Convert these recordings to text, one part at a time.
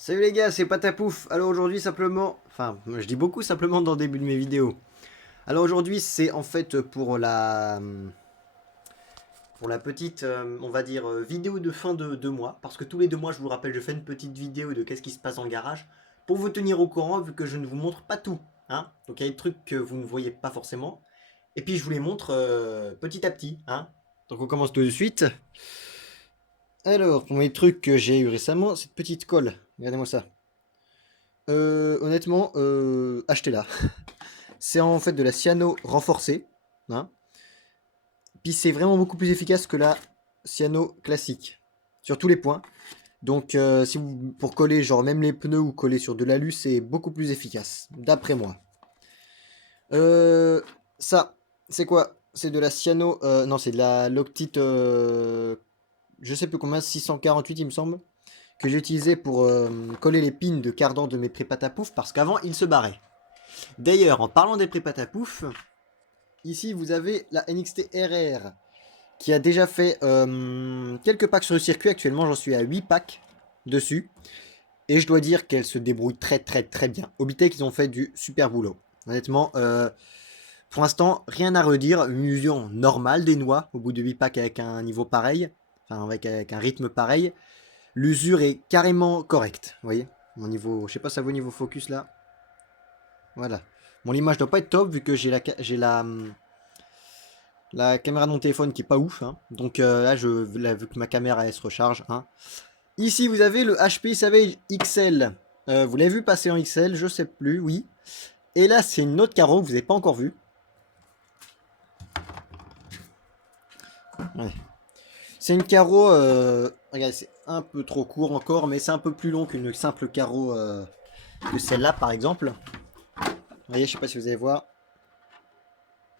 Salut les gars, c'est Patapouf. Alors aujourd'hui simplement, enfin je dis beaucoup simplement dans le début de mes vidéos. Alors aujourd'hui c'est en fait pour la petite, on va dire, vidéo de fin de mois. Parce que tous les 2 mois, je vous rappelle, je fais une petite vidéo de qu'est-ce qui se passe dans le garage. Pour vous tenir au courant, vu que je ne vous montre pas tout. Hein. Donc il y a des trucs que vous ne voyez pas forcément. Et puis je vous les montre petit à petit. Hein. Donc on commence tout de suite. Alors, pour mes trucs que j'ai eu récemment, cette petite colle. Regardez-moi ça. Honnêtement, achetez-la. C'est en fait de la cyano renforcée. Hein. Puis c'est vraiment beaucoup plus efficace que la cyano classique. Sur tous les points. Donc si vous, pour coller genre même les pneus ou coller sur de l'alu, c'est beaucoup plus efficace. D'après moi. Ça, c'est quoi? C'est de la cyano... non, c'est de la Loctite... je sais plus combien, 648 il me semble. Que j'ai utilisé pour coller les pins de cardan de mes prépâtes à pouf. Parce qu'avant, ils se barraient. D'ailleurs, en parlant des prépâtes à pouf... Ici, vous avez la NXT RR qui a déjà fait quelques packs sur le circuit. Actuellement, j'en suis à 8 packs dessus. Et je dois dire qu'elle se débrouille très très très bien. Obitech, ils ont fait du super boulot. Honnêtement, pour l'instant, rien à redire. Une usure normale des noix au bout de 8 packs avec un niveau pareil. Enfin, avec un rythme pareil. L'usure est carrément correcte. Vous voyez mon niveau, je sais pas si ça vaut niveau focus là. Voilà. Bon, l'image doit pas être top vu que j'ai la caméra de mon téléphone qui est pas ouf. Hein. Donc là, vu que ma caméra elle se recharge. Hein. Ici, vous avez le HP Savage XL. Vous l'avez vu passer en XL, je sais plus, oui. Et là, c'est une autre carreau que vous n'avez pas encore vu. Ouais. C'est une carreau, regardez, c'est un peu trop court encore, mais c'est un peu plus long qu'une simple carreau que celle-là, par exemple. Vous voyez, je sais pas si vous allez voir.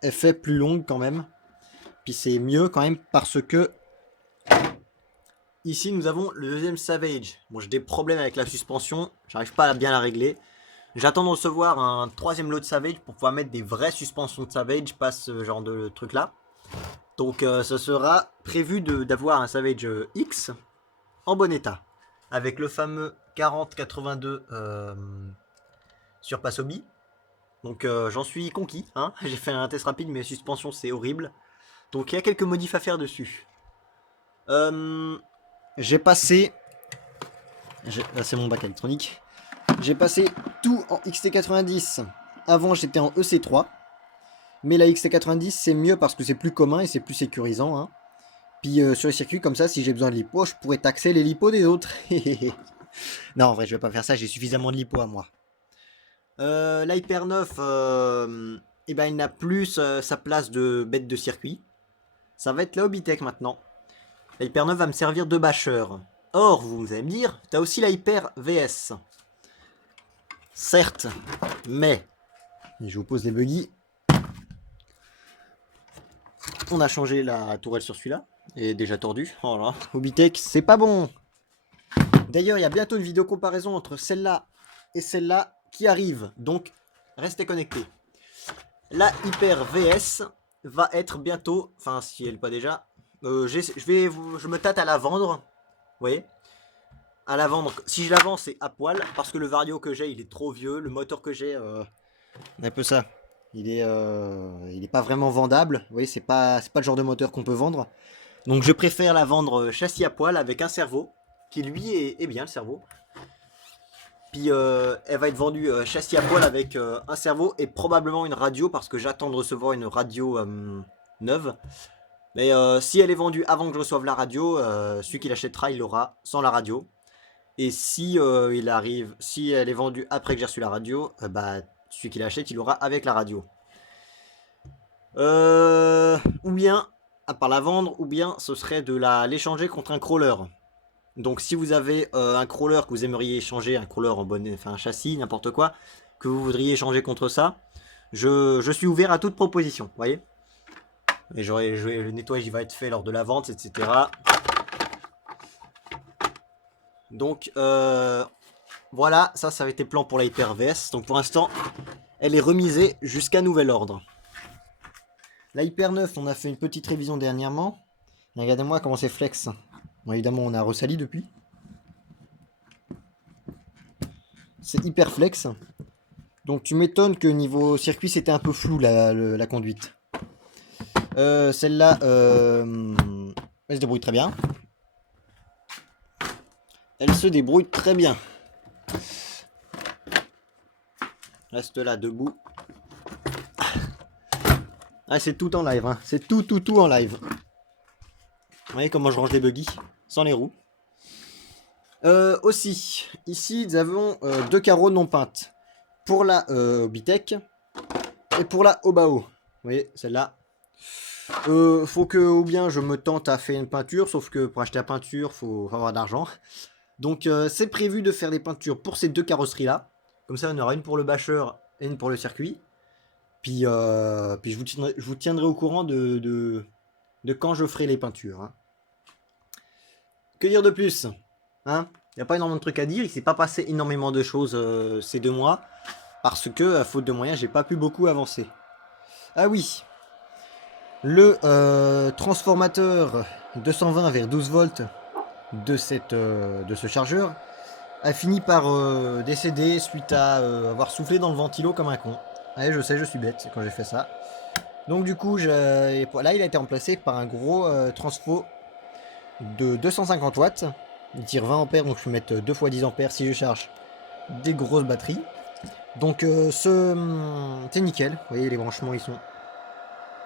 Elle fait plus longue quand même. Puis c'est mieux quand même parce que ici, nous avons le deuxième Savage. Bon, j'ai des problèmes avec la suspension. J'arrive pas à bien la régler. J'attends de recevoir un troisième lot de Savage pour pouvoir mettre des vraies suspensions de Savage, pas ce genre de truc là. Donc ce sera prévu d'avoir un Savage X en bon état. Avec le fameux 4082 sur Passobi. Donc j'en suis conquis. Hein. J'ai fait un test rapide, mais suspension c'est horrible. Donc il y a quelques modifs à faire dessus. J'ai passé... Là c'est mon bac électronique. J'ai passé tout en XT90. Avant j'étais en EC3. Mais la XT90 c'est mieux parce que c'est plus commun et c'est plus sécurisant. Hein. Puis sur les circuits comme ça, si j'ai besoin de lipo, je pourrais taxer les lipos des autres. Non, en vrai, je vais pas faire ça, j'ai suffisamment de lipo à moi. L'Hyper 9, eh ben, il n'a plus sa place de bête de circuit. Ça va être la Hobbytech maintenant. L'Hyper 9 va me servir de bâcheur. Or, vous allez me dire, t'as aussi l'Hyper VS. Certes, mais... Et je vous pose des buggy. On a changé la tourelle sur celui-là. Et déjà tordu. Voilà. Hobbytech, c'est pas bon. D'ailleurs, il y a bientôt une vidéo comparaison entre celle-là et celle-là qui arrive. Donc, restez connectés. La Hyper VS va être bientôt, enfin si elle n'est pas déjà, je me tâte à la vendre. Vous voyez, à la vendre. Si je la vends, c'est à poil parce que le Vario que j'ai, il est trop vieux. Le moteur que j'ai, un peu ça. Il est pas vraiment vendable. Vous voyez, c'est pas le genre de moteur qu'on peut vendre. Donc je préfère la vendre châssis à poil avec un servo qui lui est bien le cerveau. Puis elle va être vendue châssis à poil avec un servo et probablement une radio parce que j'attends de recevoir une radio neuve. Mais si elle est vendue avant que je reçoive la radio, celui qui l'achètera il l'aura sans la radio. Et si si elle est vendue après que j'ai reçu la radio, bah celui qui l'achète il l'aura avec la radio. Ou bien, à part la vendre, ou bien ce serait de l'échanger contre un crawler. Donc si vous avez un crawler que vous aimeriez échanger, un crawler en bonne, enfin un châssis, n'importe quoi, que vous voudriez échanger contre ça, je suis ouvert à toute proposition, vous voyez. Et le nettoyage il va être fait lors de la vente, etc. Donc voilà, ça avait été plan pour la Hyper VS. Donc pour l'instant, elle est remisée jusqu'à nouvel ordre. La Hyper 9, on a fait une petite révision dernièrement. Regardez-moi comment c'est flex. Bon, évidemment, on a ressali depuis. C'est hyper flex. Donc tu m'étonnes que niveau circuit c'était un peu flou la conduite. Celle-là, elle se débrouille très bien. Elle se débrouille très bien. Reste là debout. Ah, c'est tout en live, hein. C'est tout en live. Vous voyez comment je range les buggy sans les roues. Aussi, ici nous avons deux carreaux non peintes. Pour la Obitech et pour la Obao. Vous voyez, celle-là. Faut que ou bien je me tente à faire une peinture, sauf que pour acheter la peinture, faut avoir d'argent. Donc c'est prévu de faire des peintures pour ces deux carrosseries-là. Comme ça, on aura une pour le bâcheur et une pour le circuit. Puis je vous tiendrai au courant de quand je ferai les peintures. Hein. Que dire de plus, hein? Il n'y a pas énormément de trucs à dire. Il s'est pas passé énormément de choses ces 2 mois. Parce que, à faute de moyens, j'ai pas pu beaucoup avancer. Ah oui. Le transformateur 220 vers 12 volts de ce chargeur a fini par décéder suite à avoir soufflé dans le ventilo comme un con. Ouais, je sais, je suis bête quand j'ai fait ça. Donc du coup, là, il a été remplacé par un gros transfo de 250 watts. Il tire 20 ampères, donc je peux mettre 2 fois 10 ampères si je charge des grosses batteries. Donc c'est nickel. Vous voyez, les branchements, ils sont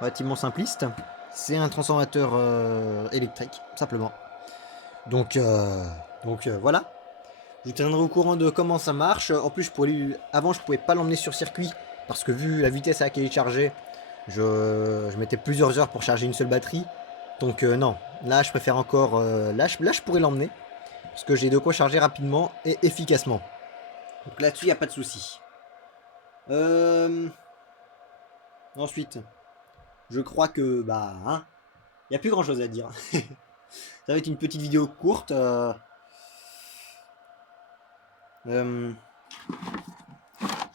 relativement simplistes. C'est un transformateur électrique, simplement. Donc voilà. Je vous tiendrai au courant de comment ça marche. En plus, avant, je pouvais pas l'emmener sur circuit parce que vu la vitesse à laquelle il chargeait, je mettais plusieurs heures pour charger une seule batterie. Donc non, là je préfère encore... là, je pourrais l'emmener parce que j'ai de quoi charger rapidement et efficacement. Donc là-dessus, il n'y a pas de souci. Ensuite, je crois que... Bah, hein, il n'y a plus grand-chose à dire. Ça va être une petite vidéo courte. Ah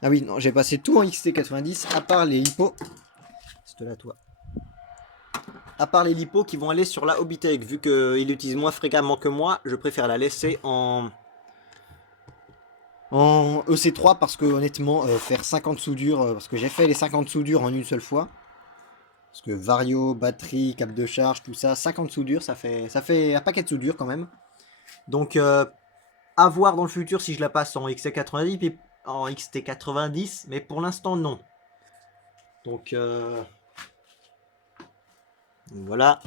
oui, non, j'ai passé tout en XT90 à part les lipos. C'est là, toi. À part les lipos qui vont aller sur la Obitech. Vu qu'il l'utilise moins fréquemment que moi, je préfère la laisser en EC3 parce que honnêtement, faire 50 soudures, parce que j'ai fait les 50 soudures en une seule fois. Parce que vario, batterie, câble de charge, tout ça, 50 soudures, ça fait un paquet de soudures quand même. Donc, à voir dans le futur si je la passe en XT90, mais pour l'instant, non. Donc, voilà.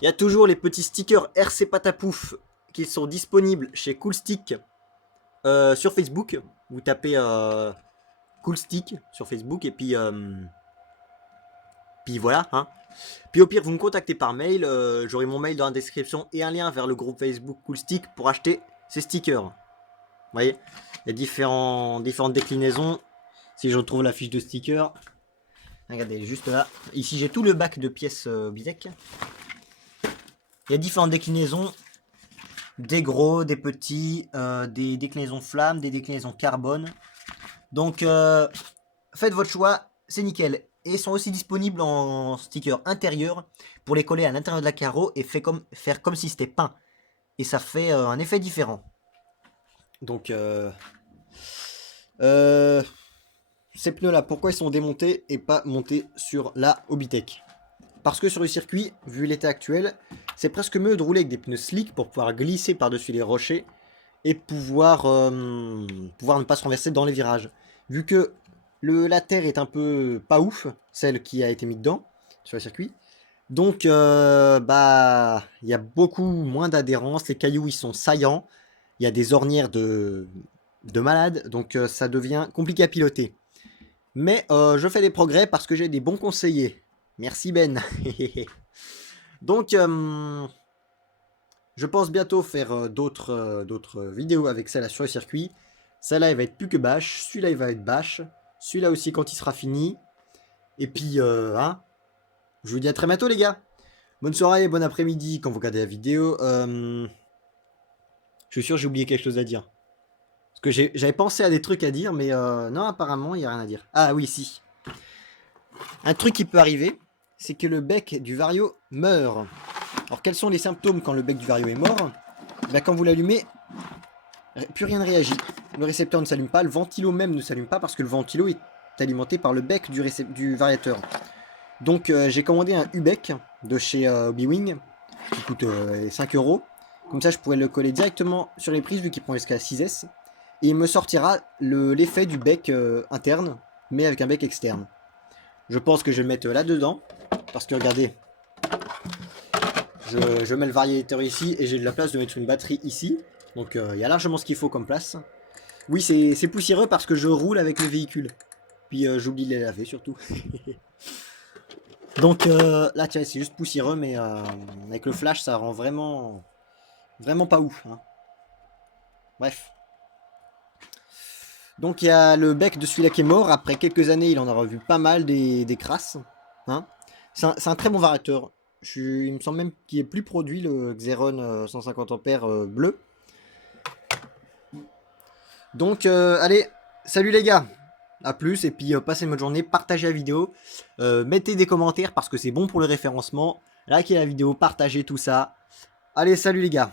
Il y a toujours les petits stickers RC Patapouf qui sont disponibles chez Coolstick sur Facebook. Vous tapez Coolstick sur Facebook et puis voilà. Hein. Puis au pire, vous me contactez par mail. J'aurai mon mail dans la description et un lien vers le groupe Facebook Coolstick pour acheter ces stickers. Vous voyez, il y a différentes déclinaisons. Si je retrouve la fiche de stickers, regardez juste là. Ici, j'ai tout le bac de pièces Bitech. Il y a différentes déclinaisons. Des gros, des petits, des déclinaisons flammes, des déclinaisons carbone. Donc, faites votre choix, c'est nickel. Et ils sont aussi disponibles en sticker intérieur pour les coller à l'intérieur de la carreau et faire comme si c'était peint. Et ça fait un effet différent. Donc, ces pneus-là, pourquoi ils sont démontés et pas montés sur la Obitech? Parce que sur le circuit, vu l'état actuel, c'est presque mieux de rouler avec des pneus slick pour pouvoir glisser par-dessus les rochers et pouvoir ne pas se renverser dans les virages. Vu que la terre est un peu pas ouf, celle qui a été mise dedans sur le circuit. Donc, bah, il y a beaucoup moins d'adhérence. Les cailloux, ils sont saillants. Il y a des ornières de malades. Donc, ça devient compliqué à piloter. Mais je fais des progrès parce que j'ai des bons conseillers. Merci Ben. Donc, je pense bientôt faire d'autres vidéos avec celle-là sur le circuit. Celle-là, elle va être plus que bâche. Celui-là, il va être bâche. Celui-là aussi quand il sera fini. Et puis, hein, je vous dis à très bientôt les gars. Bonne soirée, bon après-midi quand vous regardez la vidéo. Je suis sûr que j'ai oublié quelque chose à dire. Parce que j'avais pensé à des trucs à dire, mais non, apparemment, il n'y a rien à dire. Ah oui, si. Un truc qui peut arriver, c'est que le bec du Vario meurt. Alors, quels sont les symptômes quand le bec du Vario est mort? Ben, quand vous l'allumez, plus rien ne réagit. Le récepteur ne s'allume pas, le ventilo même ne s'allume pas parce que le ventilo est alimenté par le bec du variateur. Donc j'ai commandé un U-Bec de chez Hobby qui coûte 5 euros. Comme ça je pourrais le coller directement sur les prises vu qu'il prend jusqu'à 6S. Et il me sortira l'effet du bec interne, mais avec un bec externe. Je pense que je vais le mettre là-dedans. Parce que regardez, je mets le variateur ici et j'ai de la place de mettre une batterie ici. Donc il y a largement ce qu'il faut comme place. Oui, c'est poussiéreux parce que je roule avec le véhicule. Puis j'oublie de les laver surtout. Donc là, tiens, c'est juste poussiéreux, mais avec le flash, ça rend vraiment, vraiment pas ouf. Hein. Bref. Donc il y a le bec de celui-là qui est mort. Après quelques années, il en a revu pas mal des crasses. Hein. C'est un très bon variateur. Il me semble même qu'il est plus produit, le Xeron 150 ampères bleu. Donc allez, salut les gars. A plus, et puis passez une bonne journée, partagez la vidéo, mettez des commentaires parce que c'est bon pour le référencement, likez la vidéo, partagez tout ça. Allez, salut les gars.